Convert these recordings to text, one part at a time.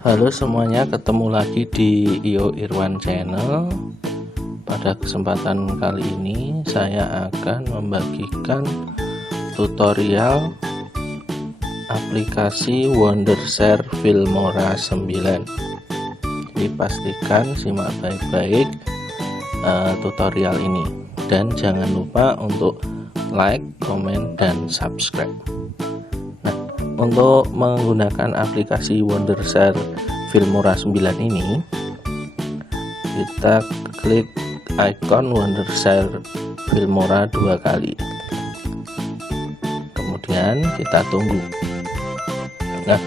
Halo semuanya, ketemu lagi di Iyo Irwan Channel. Pada kesempatan kali ini saya akan membagikan tutorial aplikasi Wondershare Filmora 9. Jadi pastikan simak baik-baik tutorial ini, dan jangan lupa untuk like, komen, dan subscribe. Untuk menggunakan aplikasi Wondershare Filmora 9 ini, kita klik icon Wondershare Filmora 2 kali, kemudian kita tunggu. Nah,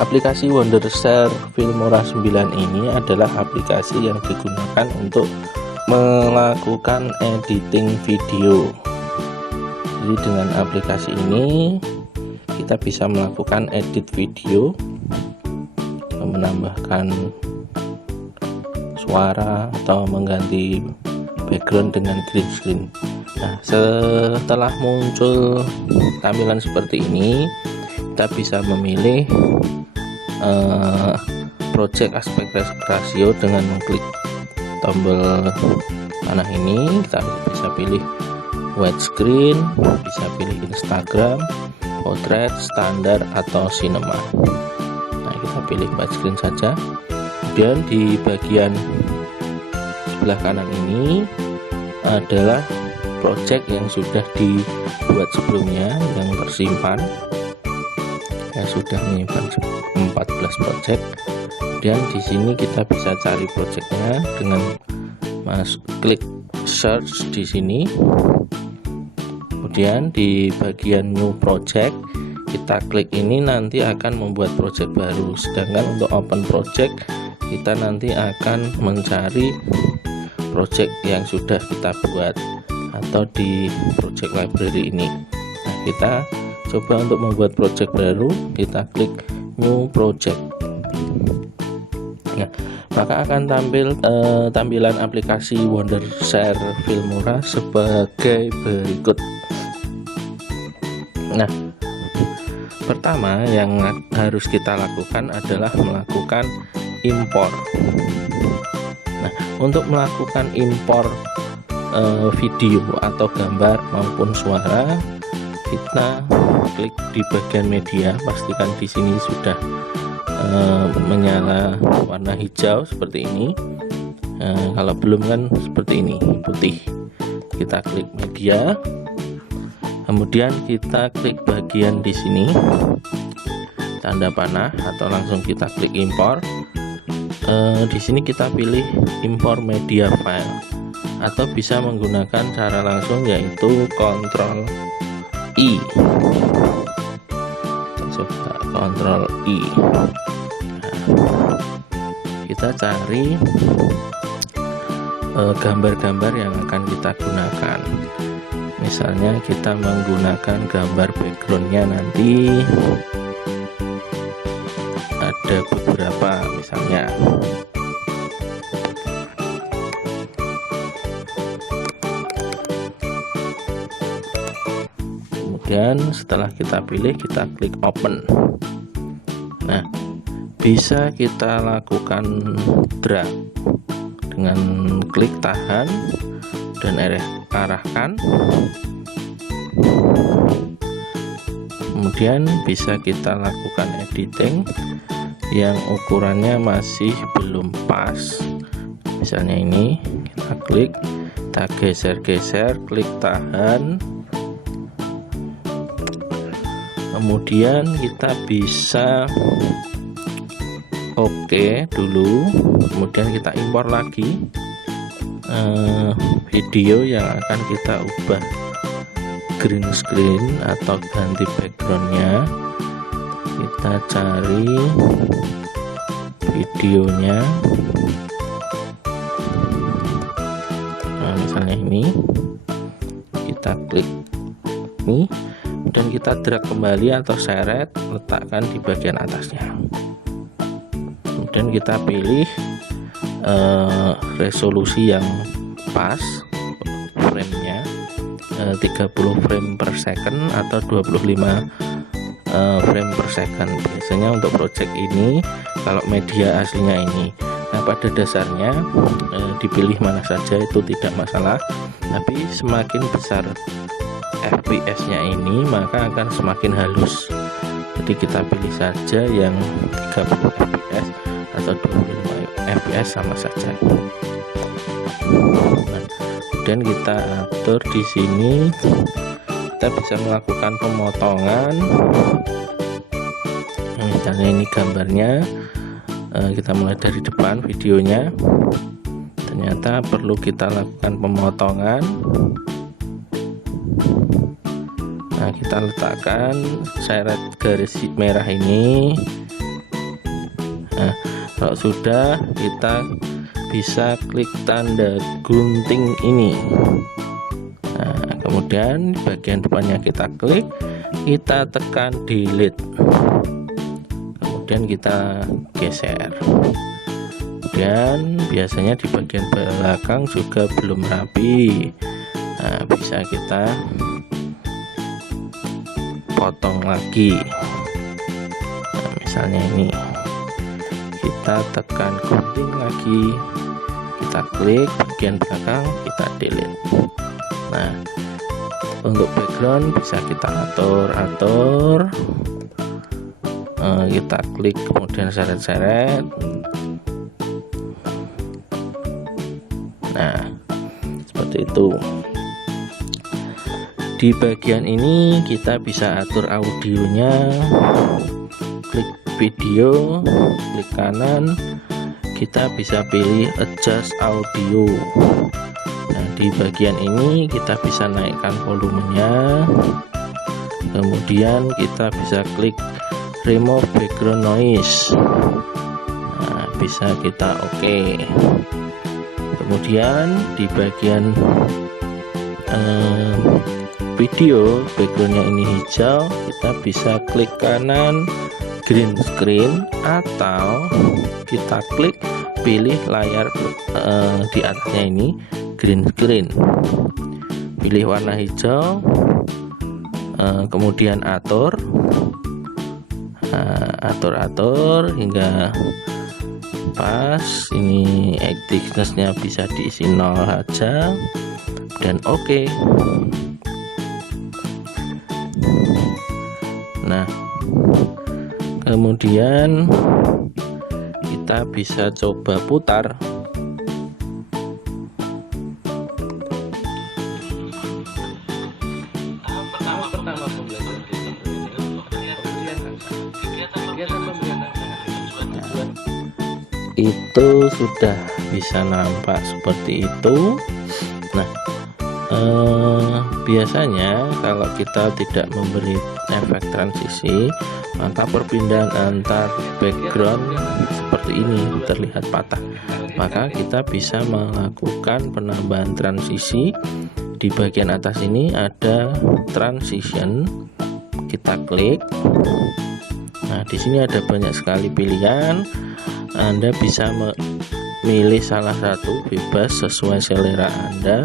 aplikasi Wondershare Filmora 9 ini adalah aplikasi yang digunakan untuk melakukan editing video. Jadi dengan aplikasi ini kita bisa melakukan edit video, menambahkan suara atau mengganti background dengan green screen. Nah, setelah muncul tampilan seperti ini, kita bisa memilih project aspect ratio dengan mengklik tombol panah ini. Kita bisa pilih widescreen, bisa pilih Instagram, potret, standar, atau cinema. Nah, kita pilih widescreen saja. Kemudian di bagian sebelah kanan ini adalah project yang sudah dibuat sebelumnya, yang tersimpan. Saya sudah menyimpan 14 project. Kemudian di sini kita bisa cari projectnya dengan klik search di sini. Kemudian di bagian new project kita klik ini, nanti akan membuat project baru. Sedangkan untuk open project kita nanti akan mencari project yang sudah kita buat atau di project library ini. Nah, kita coba untuk membuat project baru, kita klik new project. Nah, maka akan tampil tampilan aplikasi Wondershare Filmora sebagai berikut. Nah, pertama yang harus kita lakukan adalah melakukan impor. Nah, untuk melakukan impor video atau gambar maupun suara, kita klik di bagian media. Pastikan di sini sudah menyala warna hijau seperti ini. Kalau belum kan seperti ini, putih. Kita klik media. Kemudian kita klik bagian di sini tanda panah, atau langsung kita klik impor. Di sini kita pilih impor media file, atau bisa menggunakan cara langsung, yaitu Ctrl I. Coba Ctrl I. Nah, kita cari gambar-gambar yang akan kita gunakan. Misalnya kita menggunakan gambar backgroundnya, nanti ada beberapa misalnya. Kemudian setelah kita pilih, kita klik open. Nah, bisa kita lakukan drag dengan klik tahan dan arahkan. Kemudian bisa kita lakukan editing yang ukurannya masih belum pas. Misalnya ini, kita klik, kita geser-geser, klik tahan. Kemudian kita bisa oke dulu, kemudian kita impor lagi video yang akan kita ubah green screen atau ganti backgroundnya. Kita cari videonya. Nah, misalnya ini, kita klik ini, dan kita drag kembali atau seret, letakkan di bagian atasnya. Kemudian kita pilih resolusi yang pas, framenya 30 frame per second atau 25 frame per second biasanya untuk project ini, kalau media aslinya ini. Nah, pada dasarnya dipilih mana saja itu tidak masalah, tapi semakin besar FPS nya ini maka akan semakin halus. Jadi kita pilih saja yang 30 fps atau 25 fps sama saja. Nah, kemudian kita atur di sini, kita bisa melakukan pemotongan. Nah, misalnya ini gambarnya, kita mulai dari depan videonya. Ternyata perlu kita lakukan pemotongan. Nah, kita letakkan seret garis merah ini. Nah, kalau sudah, kita bisa klik tanda gunting ini. Nah, kemudian di bagian depannya kita klik, kita tekan delete, kemudian kita geser. Kemudian biasanya di bagian belakang juga belum rapi. Nah, bisa kita potong lagi. Nah, misalnya ini kita tekan gunting lagi, kita klik bagian belakang, kita delete. Nah, untuk background bisa kita atur, kita klik kemudian seret-seret. Nah, seperti itu. Di bagian ini kita bisa atur audionya, klik video, klik kanan, kita bisa pilih adjust audio. Nah, di bagian ini kita bisa naikkan volumenya, kemudian kita bisa klik remove background noise. Nah, bisa kita oke. Kemudian di bagian video, backgroundnya ini hijau, kita bisa klik kanan green screen, atau kita klik pilih layar di atasnya ini green screen, pilih warna hijau, kemudian atur hingga pas. Ini thickness-nya bisa diisi 0 saja dan oke. Nah, kemudian kita bisa coba putar. Itu sudah bisa nampak seperti itu. Nah, biasanya kalau kita tidak memberi efek transisi, maka perpindahan antar background seperti ini terlihat patah. Maka kita bisa melakukan penambahan transisi. Di bagian atas ini ada transition, kita klik. Nah, di sini ada banyak sekali pilihan. Anda bisa memilih salah satu bebas sesuai selera Anda.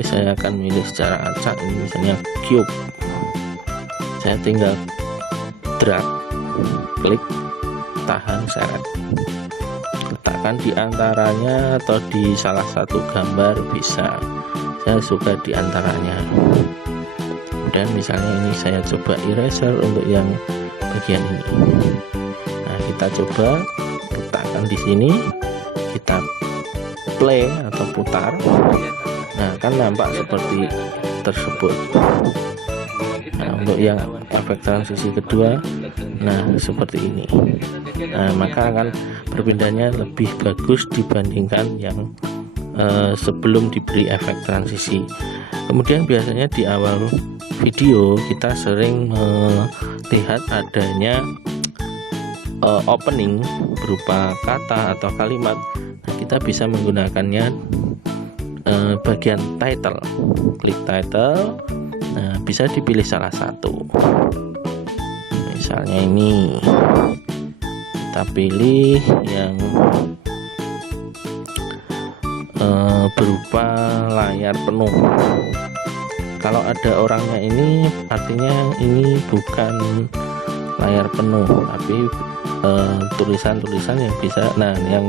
Saya akan milih secara acak, ini misalnya cube. Saya tinggal drag, klik, tahan, seret, letakkan di antaranya atau di salah satu gambar bisa. Saya suka di antaranya. Dan misalnya ini saya coba eraser untuk yang bagian ini. Nah, kita coba letakkan di sini, kita play atau putar. Nah, kan nampak seperti tersebut. Nah, untuk yang efek transisi kedua, nah seperti ini. Nah, maka akan perpindahannya lebih bagus dibandingkan yang sebelum diberi efek transisi. Kemudian biasanya di awal video kita sering melihat adanya opening berupa kata atau kalimat. Nah, kita bisa menggunakannya bagian title, klik title. Nah, bisa dipilih salah satu, misalnya ini kita pilih yang berupa layar penuh. Kalau ada orangnya ini artinya ini bukan layar penuh, tapi tulisan-tulisan yang bisa, nah yang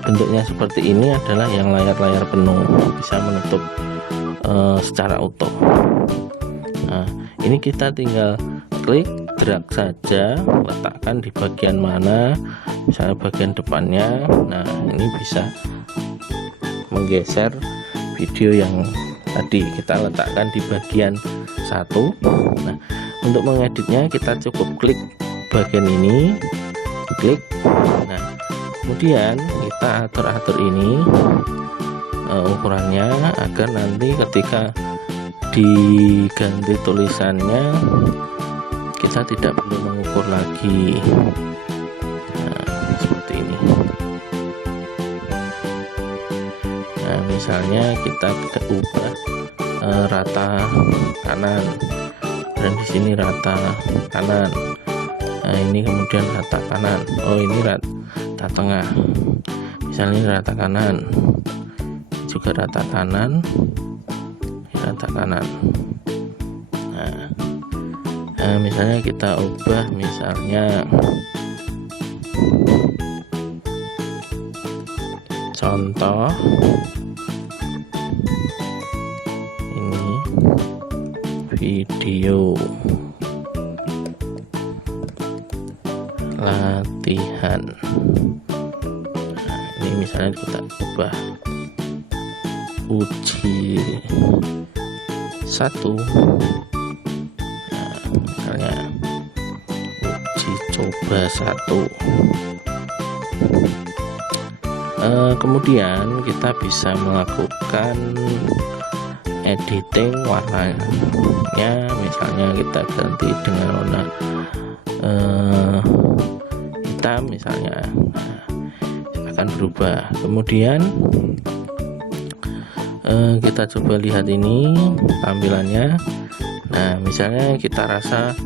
bentuknya seperti ini adalah yang layar penuh, bisa menutup secara utuh. Nah ini kita tinggal klik, drag saja, letakkan di bagian mana, misalnya bagian depannya. Nah ini bisa menggeser video yang tadi kita letakkan di bagian satu. Nah untuk mengeditnya kita cukup klik bagian ini, klik. Nah kemudian kita atur ini ukurannya agar nanti ketika diganti tulisannya kita tidak perlu mengukur lagi. Nah seperti ini. Nah misalnya kita ubah rata kanan, dan di sini rata kanan. Nah ini kemudian rata kanan, oh ini rata tengah, misalnya ini rata kanan, juga rata kanan, rata kanan. Nah misalnya kita ubah, misalnya contoh ini video latihan. Nah, ini misalnya kita ubah uji 1. Nah, misalnya uji coba 1. Kemudian kita bisa melakukan editing warnanya, misalnya kita ganti dengan warna hitam misalnya. Nah, akan berubah. Kemudian kita coba lihat ini tampilannya. Nah misalnya kita rasa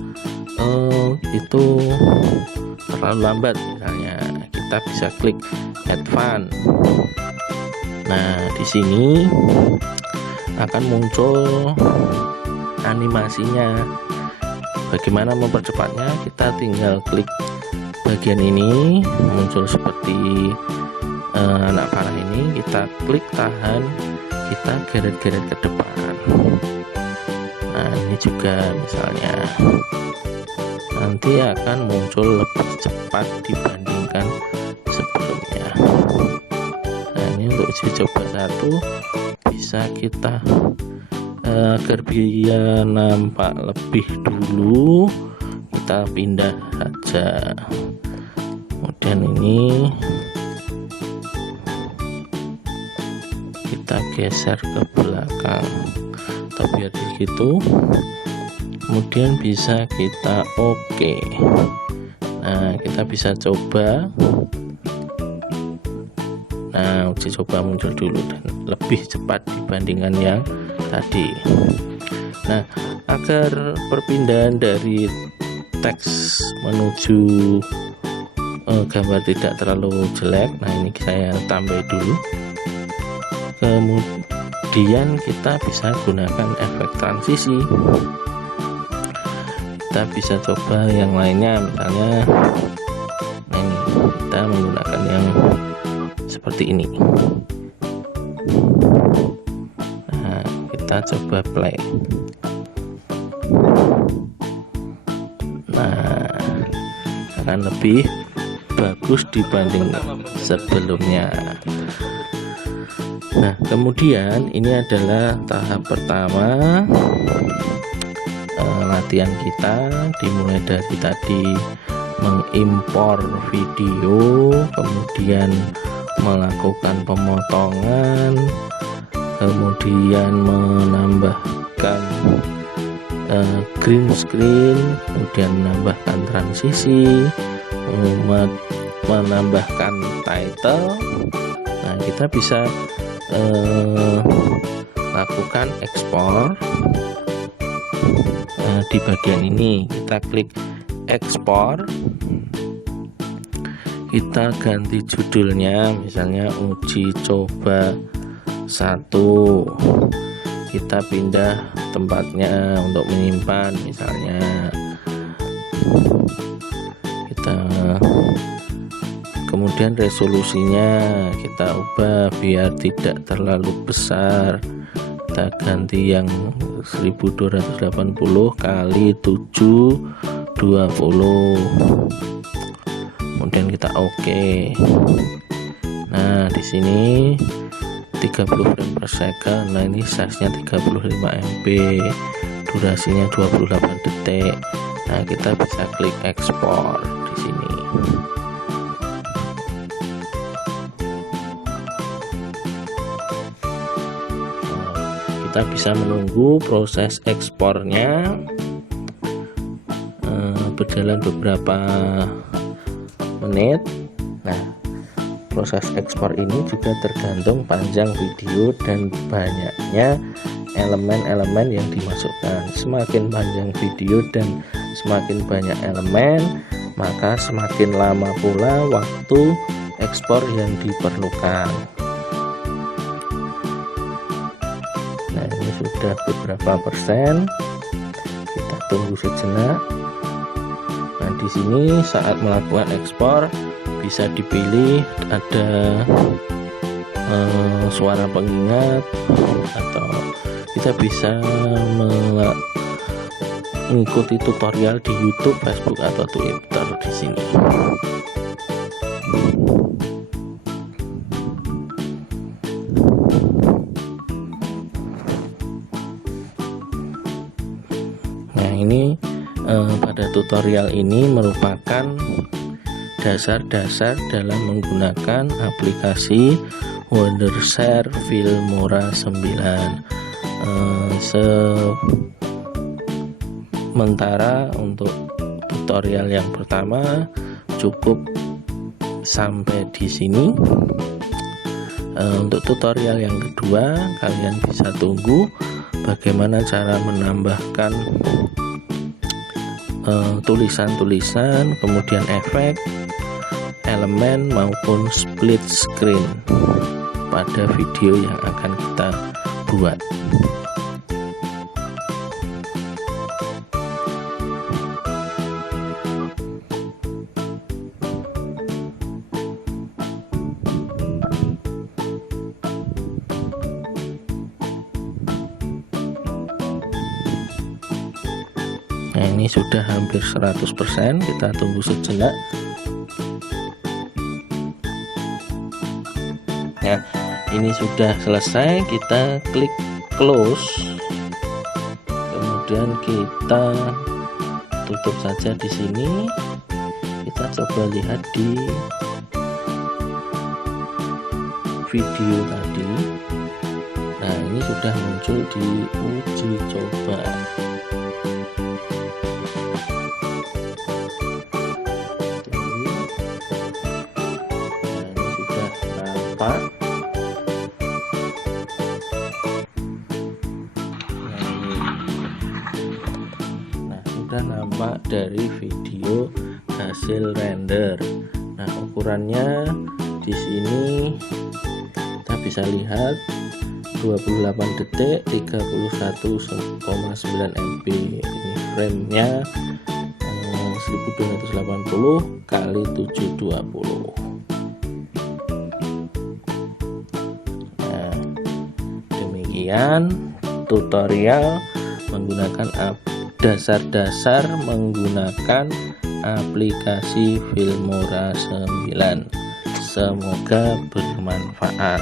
itu terlalu lambat, misalnya kita bisa klik advance. Nah di sini akan muncul animasinya. Bagaimana mempercepatnya? Kita tinggal klik bagian ini, muncul seperti anak panah ini. Kita klik tahan, kita geret-geret ke depan. Nah ini juga misalnya nanti akan muncul lebih cepat dibandingkan sebelumnya. Nah ini untuk uji coba 1 bisa kita agar biar nampak lebih dulu, kita pindah saja. Kemudian ini kita geser ke belakang atau biar begitu. Kemudian bisa kita oke. Nah kita bisa coba. Nah uji coba muncul dulu dan lebih cepat dibandingkan yang tadi. Nah agar perpindahan dari teks menuju gambar tidak terlalu jelek, nah ini saya tambah dulu. Kemudian kita bisa gunakan efek transisi. Kita bisa coba yang lainnya, misalnya nah ini kita menggunakan yang seperti ini. Nah kita coba play. Nah akan lebih bagus dibanding sebelumnya. Nah kemudian ini adalah tahap pertama latihan kita, dimulai dari tadi mengimpor video, kemudian melakukan pemotongan, kemudian menambahkan green screen, kemudian menambahkan transisi, menambahkan title. Nah kita bisa lakukan ekspor. Di bagian ini kita klik ekspor, kita ganti judulnya, misalnya uji coba 1. Kita pindah tempatnya untuk menyimpan, misalnya Kemudian resolusinya kita ubah biar tidak terlalu besar, kita ganti yang 1280 kali 720. Kemudian kita oke. Nah di sini 30 frame per second. Nah ini size nya 35 MB, durasinya 28 detik. Nah kita bisa klik ekspor di sini. Kita bisa menunggu proses ekspornya berjalan beberapa menit. Nah proses ekspor ini juga tergantung panjang video dan banyaknya elemen-elemen yang dimasukkan. Semakin panjang video dan semakin banyak elemen, maka semakin lama pula waktu ekspor yang diperlukan. Nah ini sudah beberapa persen, kita tunggu sejenak. Nah di sini saat melakukan ekspor bisa dipilih ada suara pengingat, atau kita bisa mengikuti tutorial di YouTube, Facebook atau Twitter di sini. Nah ini pada tutorial ini merupakan dasar-dasar dalam menggunakan aplikasi Wondershare Filmora 9. Sementara untuk tutorial yang pertama cukup sampai di sini. Untuk tutorial yang kedua kalian bisa tunggu bagaimana cara menambahkan tulisan-tulisan, kemudian efek, elemen maupun split screen pada video yang akan kita buat. Nah ini sudah hampir 100%, kita tunggu sejenak. Nah ini sudah selesai, kita klik close, kemudian kita tutup saja di sini. Kita coba lihat di video tadi. Nah ini sudah muncul di uji coba. Nampak dari video hasil render. Nah ukurannya di sini kita bisa lihat 28 detik 31,9 MB. Ini framenya 1280 kali 720. Nah demikian tutorial menggunakan dasar-dasar menggunakan aplikasi Filmora 9. Semoga bermanfaat.